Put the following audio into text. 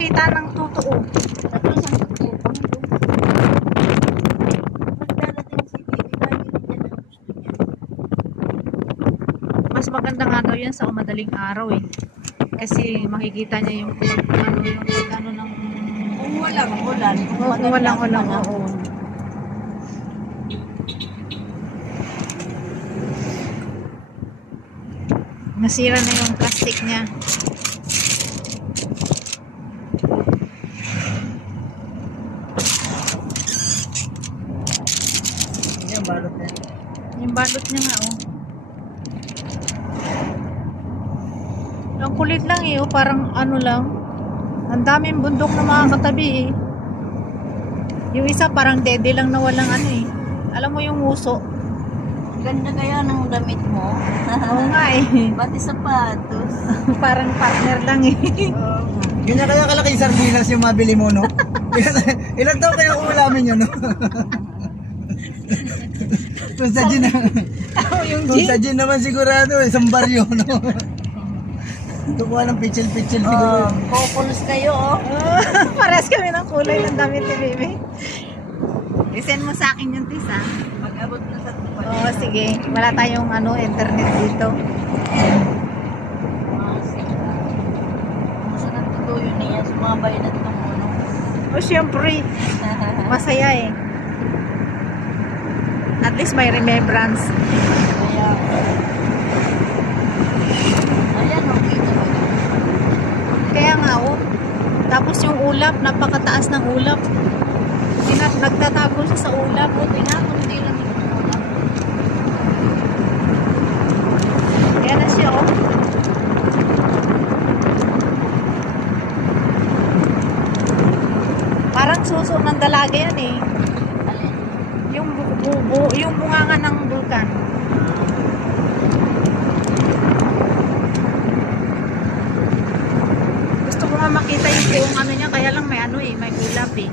makita ng totoo. Tapos ang totoo. Magdarating si Bibi, lagi rin yan ang gusto niya. Mas maganda nga daw yan sa madaling araw eh. Kasi makikita niya yung ano ng Kung walang ulan, kung kung maganda walang ang ulan. panahon. Oo. Nasira na yung plastic niya. Yung balot na. Yung balot niya nga oh. Ang kulit lang eh, oh, parang ano lang. Ang daming bundok na mga katabi eh. Yung isa parang dede lang na walang ano eh. Alam mo yung uso. Ganda kaya ng damit mo. Oo nga eh. Pati sapatos. Parang partner lang eh. Ganyan kaya kalaki yung sardinas yung mabili mo, no? Ilan taon kaya ulamin yun, no? Kung sa gin, Yung kung sa gin naman sigurado, isang baryo, no? Tukuha ng pitchil-pitchil siguro. Populos kayo, oh. Pares kami ng kulay ng damit ni Bibi. I-send mo sa akin yung tis ha. Mag-abot na sa tuwa. Oo, sige. Wala tayong ano, internet dito. Kung saan ang tutuyo niya sa mga bayanat ng uno. O syempre, masaya eh. At least may remembrance. Kaya, ayan, okay na ba? Kaya nga oh. Tapos yung ulap, napakataas ng ulap. Nagtatago siya sa ulap. O, hindi lang yung ulap. Kaya na siya oh. Parang suso ng dalaga yan eh. Alin? Yung bunganga ng bulkan. Gusto ko nga makita yung buong ano niya, kaya lang may ano eh, may ulap eh.